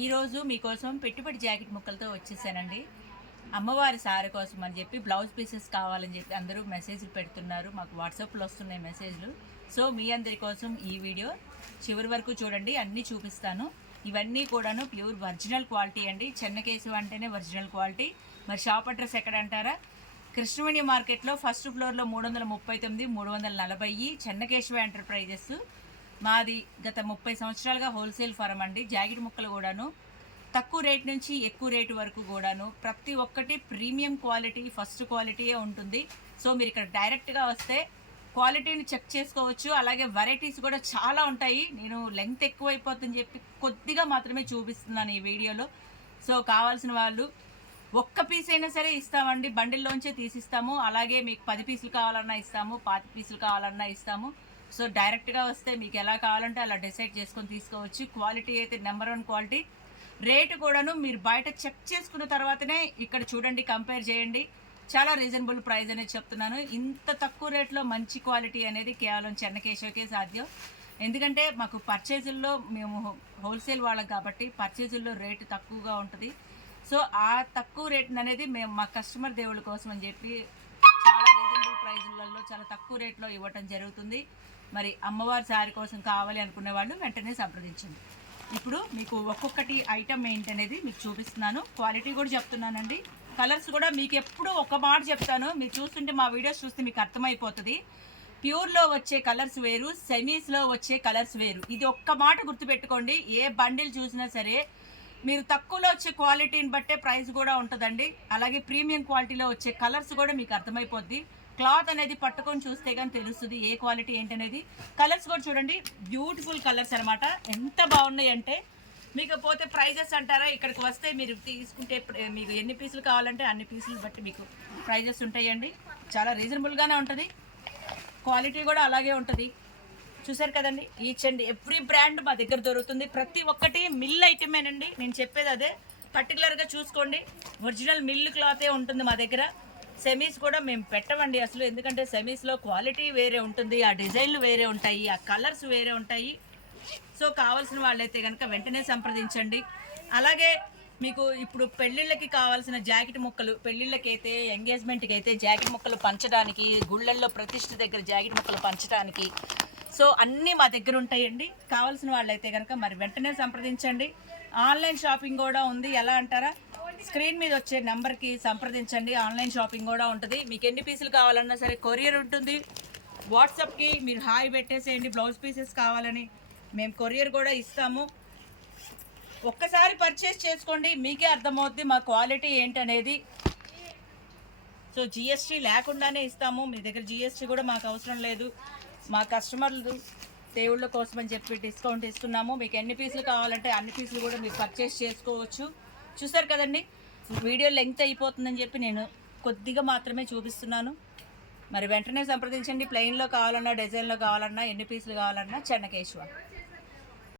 ఈరోజు మీకోసం పెట్టుబడి జాకెట్ ముక్కలతో వచ్చేసానండి. అమ్మవారి సారీ కోసం అని చెప్పి బ్లౌజ్ పీసెస్ కావాలని చెప్పి అందరూ మెసేజ్లు పెడుతున్నారు. మాకు వాట్సాప్లో వస్తున్నాయి మెసేజ్లు. సో మీ అందరి కోసం ఈ వీడియో చివరి వరకు చూడండి, అన్నీ చూపిస్తాను. ఇవన్నీ కూడాను ప్యూర్ ఒరిజినల్ క్వాలిటీ అండి. చెన్నకేశవ అంటేనే ఒరిజినల్ క్వాలిటీ. మరి షాప్ అడ్రస్ ఎక్కడ అంటారా? కృష్ణవేణి మార్కెట్లో ఫస్ట్ ఫ్లోర్లో 339, 340 చెన్నకేశవ ఎంటర్ప్రైజెస్. మాది గత 30 సంవత్సరాలుగా హోల్సేల్ ఫారం అండి. జాకెట్ ముక్కలు కూడాను తక్కువ రేట్ నుంచి ఎక్కువ రేటు వరకు కూడాను ప్రతి ఒక్కటి ప్రీమియం క్వాలిటీ, ఫస్ట్ క్వాలిటీయే ఉంటుంది. సో మీరు ఇక్కడ డైరెక్ట్గా వస్తే క్వాలిటీని చెక్ చేసుకోవచ్చు. అలాగే వెరైటీస్ కూడా చాలా ఉంటాయి. నేను లెంగ్త్ ఎక్కువైపోతుందని చెప్పి కొద్దిగా మాత్రమే చూపిస్తున్నాను ఈ వీడియోలో. సో కావాల్సిన వాళ్ళు ఒక్క పీస్ అయినా సరే ఇస్తామండి, బండిల్లోంచే తీసిస్తాము. అలాగే మీకు 10 పీసులు కావాలన్నా ఇస్తాము, 5 పీసులు కావాలన్నా ఇస్తాము. సో డైరెక్ట్గా వస్తే మీకు ఎలా కావాలంటే అలా డిసైడ్ చేసుకొని తీసుకోవచ్చు. క్వాలిటీ అయితే నెంబర్ 1 క్వాలిటీ. రేటు కూడాను మీరు బయట చెక్ చేసుకున్న తర్వాతనే ఇక్కడ చూడండి, కంపేర్ చేయండి. చాలా రీజనబుల్ ప్రైస్ అనేది చెప్తున్నాను. ఇంత తక్కువ రేట్లో మంచి క్వాలిటీ అనేది కేవలం చెన్నకేశవకే సాధ్యం. ఎందుకంటే మాకు పర్చేజుల్లో మేము హోల్సేల్ వాళ్ళం కాబట్టి పర్చేజుల్లో రేటు తక్కువగా ఉంటుంది. సో ఆ తక్కువ రేట్ అనేది మేము మా కస్టమర్ దేవుళ్ళ కోసం అని చెప్పి చాలా రీజనబుల్ ప్రైజులలో చాలా తక్కువ రేట్లో ఇవ్వటం జరుగుతుంది. మరి అమ్మవారి శారీ కోసం కావాలి అనుకునే వాళ్ళు వెంటనే సంప్రదించండి. ఇప్పుడు మీకు ఒక్కొక్కటి ఐటమ్ ఏంటనేది మీకు చూపిస్తున్నాను. క్వాలిటీ కూడా చెప్తున్నానండి. కలర్స్ కూడా మీకు ఎప్పుడు ఒక మాట చెప్తాను, మీరు చూస్తుంటే మా వీడియోస్ చూస్తే మీకు అర్థమైపోతుంది. ప్యూర్లో వచ్చే కలర్స్ వేరు, సెమీస్లో వచ్చే కలర్స్ వేరు. ఇది ఒక్క మాట గుర్తుపెట్టుకోండి. ఏ బండిల్ చూసినా సరే మీరు తక్కువలో వచ్చే క్వాలిటీని బట్టే ప్రైస్ కూడా ఉంటుందండి. అలాగే ప్రీమియం క్వాలిటీలో వచ్చే కలర్స్ కూడా మీకు అర్థమైపోద్ది. క్లాత్ అనేది పట్టుకొని చూస్తే కానీ తెలుస్తుంది ఏ క్వాలిటీ ఏంటనేది. కలర్స్ కూడా చూడండి, బ్యూటిఫుల్ కలర్స్ అనమాట. ఎంత బాగున్నాయి అంటే మీకు పోతే ప్రైజెస్ అంటారా, ఇక్కడికి వస్తే మీరు తీసుకుంటే మీకు ఎన్ని పీసులు కావాలంటే అన్ని పీసులు బట్టి మీకు ప్రైజెస్ ఉంటాయండి. చాలా రీజనబుల్గానే ఉంటుంది, క్వాలిటీ కూడా అలాగే ఉంటుంది. చూసారు కదండి, ఈచ్ అండ్ ఎవ్రీ బ్రాండ్ మా దగ్గర దొరుకుతుంది. ప్రతి ఒక్కటి మిల్ ఐటమేనండి. నేను చెప్పేది అదే, పర్టికులర్గా చూసుకోండి. ఒరిజినల్ మిల్ క్లాతే ఉంటుంది మా దగ్గర. సెమీస్ కూడా మేము పెట్టమండి అసలు, ఎందుకంటే సెమీస్లో క్వాలిటీ వేరే ఉంటుంది, ఆ డిజైన్లు వేరే ఉంటాయి, ఆ కలర్స్ వేరే ఉంటాయి. సో కావాల్సిన వాళ్ళైతే కనుక వెంటనే సంప్రదించండి. అలాగే మీకు ఇప్పుడు పెళ్ళిళ్ళకి కావాల్సిన జాకెట్ ముక్కలు, పెళ్ళిళ్ళకైతే ఎంగేజ్మెంట్కి అయితే జాకెట్ ముక్కలు పంచడానికి, గుళ్ళల్లో ప్రతిష్ఠ దగ్గర జాకెట్ ముక్కలు పంచడానికి, సో అన్నీ మా దగ్గర ఉంటాయండి. కావాల్సిన వాళ్ళైతే కనుక మరి వెంటనే సంప్రదించండి. ఆన్లైన్ షాపింగ్ కూడా ఉంది. ఎలా అంటారా, స్క్రీన్ మీద వచ్చే నెంబర్కి సంప్రదించండి. ఆన్లైన్ షాపింగ్ కూడా ఉంటుంది. మీకు ఎన్ని పీసులు కావాలన్నా సరే కొరియర్ ఉంటుంది. వాట్సాప్కి మీరు హాయ్ పెట్టేసేయండి బ్లౌజ్ పీసెస్ కావాలని, మేము కొరియర్ కూడా ఇస్తాము. ఒక్కసారి పర్చేస్ చేసుకోండి, మీకే అర్థమవుద్ది మా క్వాలిటీ ఏంటనేది. సో జిఎస్టీ లేకుండానే ఇస్తాము. మీ దగ్గర జిఎస్టీ కూడా మాకు అవసరం లేదు. మా కస్టమర్లు దేవుళ్ళ కోసం అని చెప్పి డిస్కౌంట్ ఇస్తున్నాము. మీకు ఎన్ని పీసులు కావాలంటే అన్ని పీసులు కూడా మీరు పర్చేస్ చేసుకోవచ్చు. చూసారు కదండి, వీడియో లెంగ్త్ అయిపోతుందని చెప్పి నేను కొద్దిగా మాత్రమే చూపిస్తున్నాను. మరి వెంటనే సంప్రదించండి. ప్లెయిన్లో కావాలన్నా, డిజైన్లో కావాలన్నా, ఎన్ని పీసులు కావాలన్నా చెన్నకేశవ.